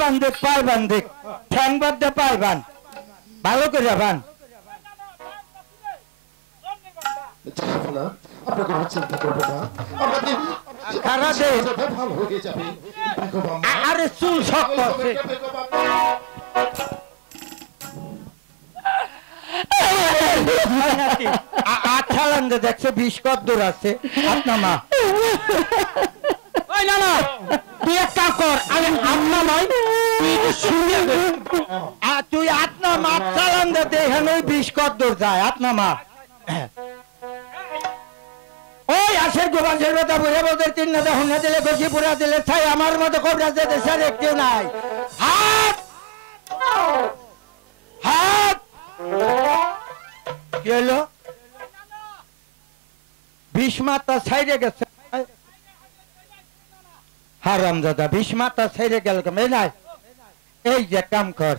বান্ধে পায় বান্ধে ঠ্যাং বান্ধে পায় বান ভালো করে বান আরে চুল শক্ত আছে আচ্ছা লান্দে দেখছে 20 কত দূর আছে আপনার মা ওই না না তুই এক কাজ কর আমি আম্মা নয় তুই আপনার মা চালান্দে দেখেন ওই 20 কত দূর যায় আপনার মা ওই আসে গোবাসের কথা বুঝে বলতে 3 না হুন্না দিলে গজি পুরা দিলে ছাই আমার মতো কবরা যেতে স্যার একটু নাই হাত হাত কি হলো 20 মাত্রা ছাইড়ে গেছে হারামজাদা 20 মাত্রা ছাইড়ে গেল কেমন নাই এই যে কাম কর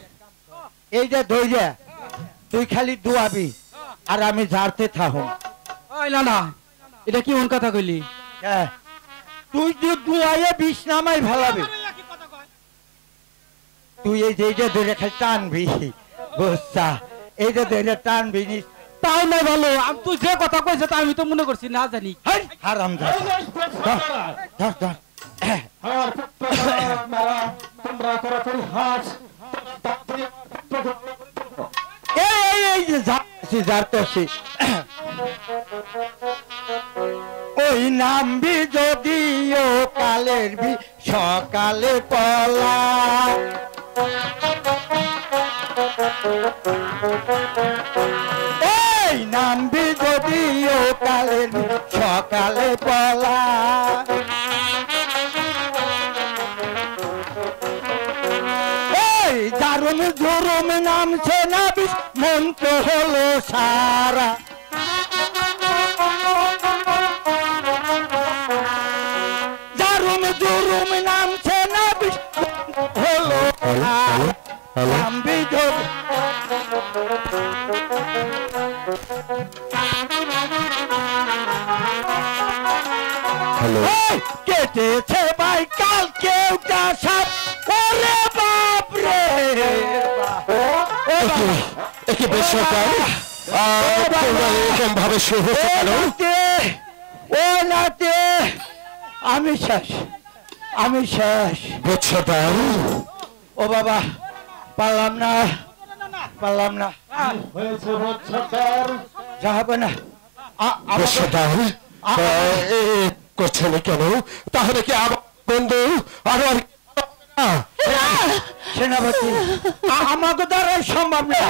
এই যে ধৈর্য তুই খালি দুয়াবি আর আমি ঝাড়তে থাকুম ওই না না এটা কি কোন কথা কইলি তুই যে দুয়ায়ে 20 নামাই ভালাবি তুই এই যে ধরে খালি টানবি বুঝছা এই যে ধরে টানবি নি তাও নাই ভালো তুই যে কথা কইছ তা আমি তো মনে করছি না জানি হারামজাদা ধর ধর তোমরা করাকরি হাস এই যে যাচ্ছি ওই নামবি যদিও কালের বি সকালে পলা এই নামবি যদিও কালের বি সকালে পলা দারুণ জোরম নামছে না বিষ মন তো হলো সারা দারুণ জোরম নামছে না বিষ হলো নামবি কেটেছে ভাই কাল কেউ সাপ ওরে বাপ রে একে বেসরকার এরকম ভাবে শুরু হচ্ছে কেন ও নাতে আমি শেষ বুঝছো ও বাবা পারলাম না হয়েছে যাবে না করছেন কেন তাহলে কি আমার বন্ধু আরো সেনাপতি আমাকে দ্বারা সম্ভব না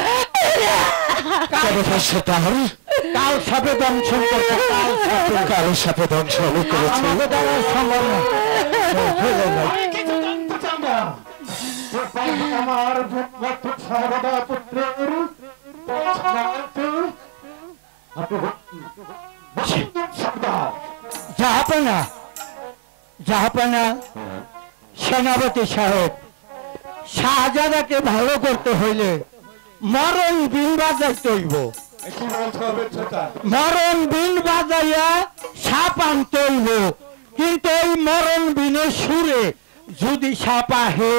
কাল সাপে দংশন করছে কাল সাপে দংশন করেছে আমাকে দ্বারা সম্ভব না আমার পুত্রের জাহাপানা সেনাপতি সাহেব শাহজাদাকে ভালো করতে হইলে মরণ বিন বাজাইতে হইব মরণ বিন বাজাইয়া সাপ আনতে হইব কিন্তু ওই মরণ বিনের সুরে যদি সাপ আহে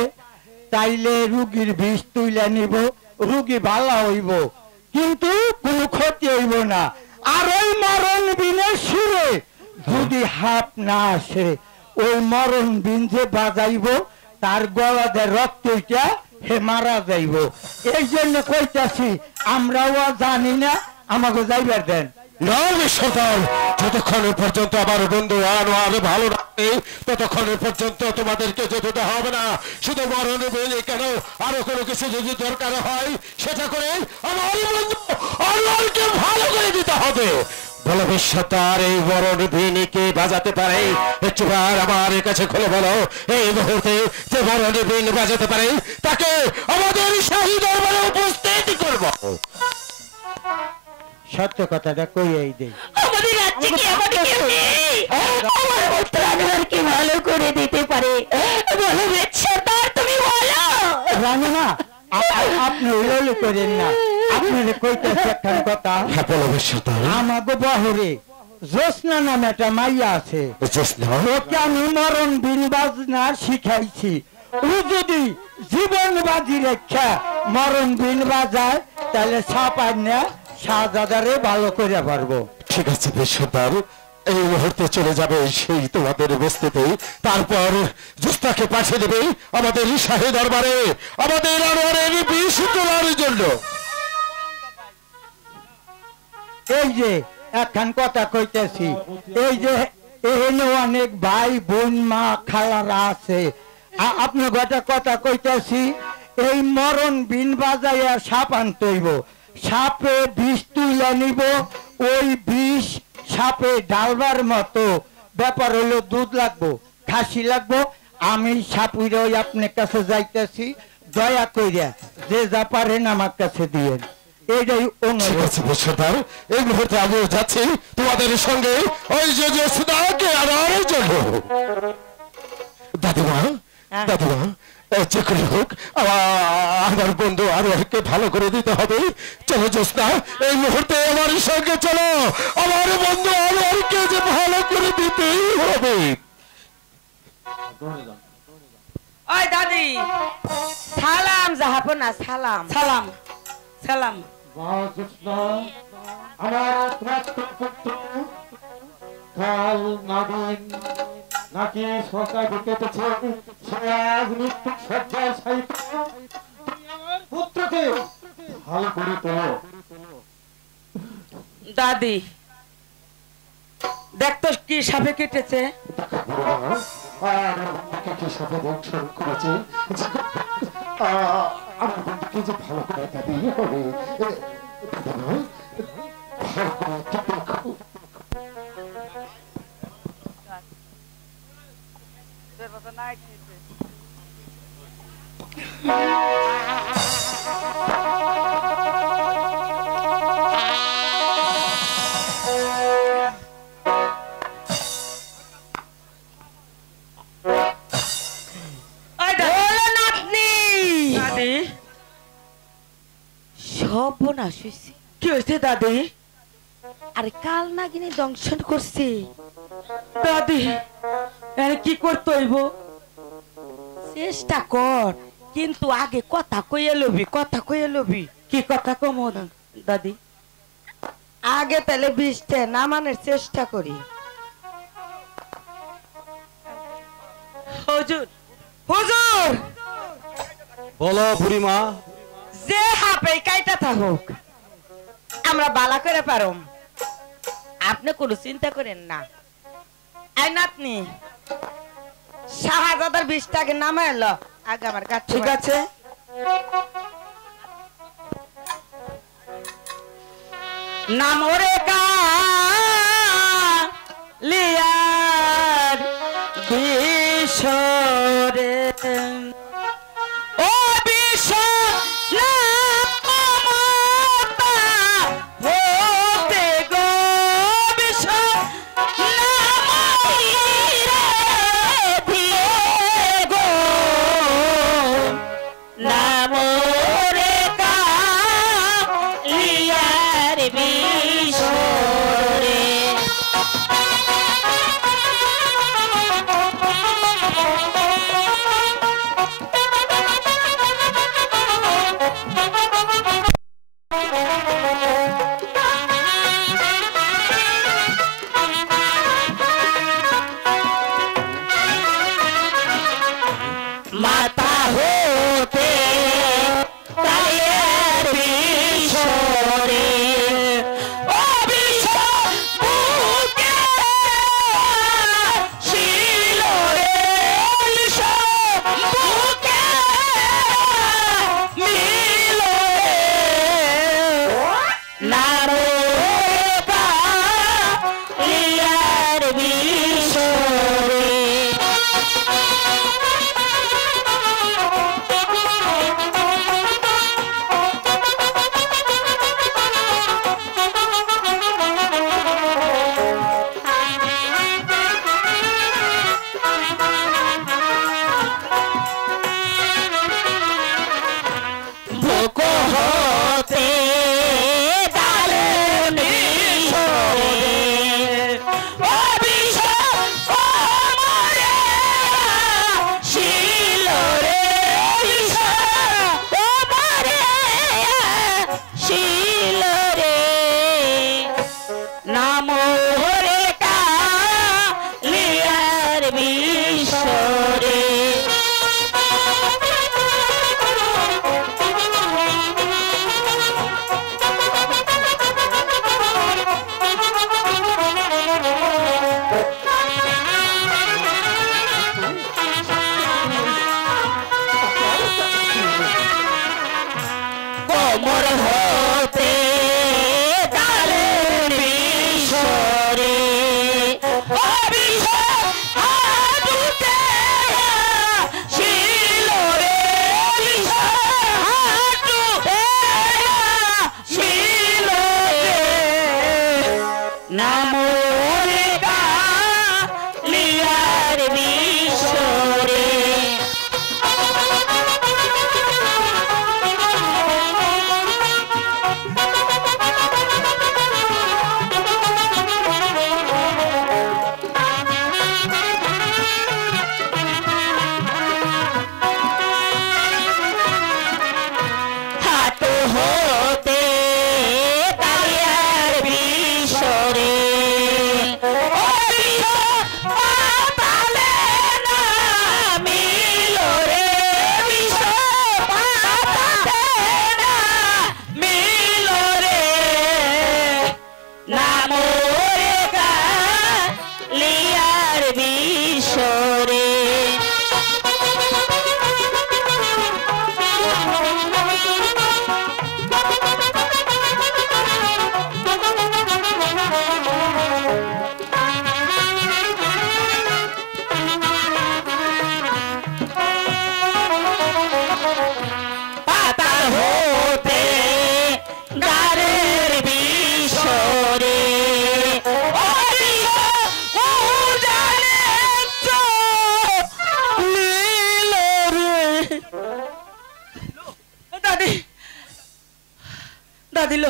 তাইলে রুগীর বিষ তুইলে নিব রুগী ভালো হইব কিন্তু কোনো ক্ষতি হইব না আর ওই মরণ বিনের সুরে যদি হাপ না আসে ওই মরণ বিন যে বাজাইব তার গলাতে রক্ত হে মারা যাইব এই জন্য কইতাছি আমরাও জানি না আমাকে যাইবার দেন যতক্ষণের পর্যন্ত আমার বন্ধু আনোয়ার ভালো রাখে ততক্ষণের পর্যন্ত তোমাদেরকে যেতে হবে না শুধু মরণ বেলে কেন আরো কোনো কিছু যদি দরকার হয় সেটা করে আমার বন্ধু আনোয়ারকে ভালো করে দিতে হবে বলো বিশ্বতার এই মরণ বিনকে বাজাতে পারে একটুবার আমার কাছে খুলে বলো এই মুহূর্তে যে মরণ বিন বাজাতে পারে তাকে আমাদের শাহী দরবারে উপস্থিত করব সত্য কথাটা কইয়াই দেই আমাদের রাজ্যে কি আমাদের কেউ নেই আমার পুত্র আনোয়ারকে ভালো করে দিতে পারে বলো বিশ্বতার তুমি বলো রানীমা আপনি ওইলি করেন না আপনারে কইতেছি একটা কথা বলো বিশ্বতার আমাকে বহরে জোসনা নামে একটা মাইয়া আছে ওকে আমি মরণ বিন বাজনা শিখাইছি ও যদি বাজি রেখা মরণ বিন বাজায় তাহলে সাপ আইনা শাহজাদারে ভালো করে পারবো। ঠিক আছে বেশদার, এই মুহূর্তে চলে যাবে সেই তোমাদের বস্তিতে, তারপর জোস্তাকে পাঠিয়ে দেবে আমাদের শাহী দরবারে আমাদের আনোয়ারের বিষ তোলার জন্য। এই যে এখন কথা কইতেছি, এই যে এখানে অনেক ভাই বোন মা খালারা আছে, আপনার কথা কইতেছি, এই মরণ বিন বাজাইয়া সাপ আনতে হইব, সাপে বিষ তুলে নিব, ওই বিষ সাপে ডালবার মতো ব্যাপার হলো দুধ লাগবো, খাসি লাগবো। আমি সাপুরে ওই আপনার কাছে যাইতেছি, দয়া কইরা যে যা পারেন আমার কাছে দিয়েন, এইটাই ঠিক অনুরোধ। আছে বেশদার, এই মুহূর্তে আমিও যাচ্ছি তোমাদের সঙ্গে ওই যে জোস্তাকে আনার জন্য। দাদিমা দাদিমা, যে করে হোক আমার বন্ধু আনোয়ারকে ভালো করে দিতে হবে। চলো জোস্তা, এই মুহূর্তে আমার সঙ্গে চলো, আমার বন্ধু আনোয়ারকে যে ভালো করে দিতেই হবে। ওই দাদি, সালাম জাহাপনা, সালাম সালাম সালাম। কাল নবীন নাকি সরকার কেটেছে, সে আজ মৃত্যু সজ্জায় শায়িত। পুত্রকে ভালো করে তোলো। দাদি দেখ তো কি সাপে কেটেছে। কি সাথে দংশন করেছে, আমার বন্ধুকে যে ভালো করে দিতেই হবে। ভালো করে দেখো। সর্বনাশ হয়েছে। কি হয়েছে দাদি? আরে কাল নাগিনী দংশন করছে। দাদি আরে কি করতে হইব? চেষ্টা কর, কিন্তু আগে কথা কইয়া লবি, কথা কইয়া লবি। কি কথা কম দাদি? আগে তাহলে বিষটা নামানোর চেষ্টা করি। হুজুর হুজুর, বলো বুড়িমা। যে হাপে কাইটা থাকুক আমরা বালা করে পারম, আপনি কোনো চিন্তা করেন না। আই নাতনি, শাহজাদার বিষটাকে নামে এলো আগে আমার কাছে। ঠিক আছে, নাম ওরে কালিয়ার বিশরে, ও বিশ দিল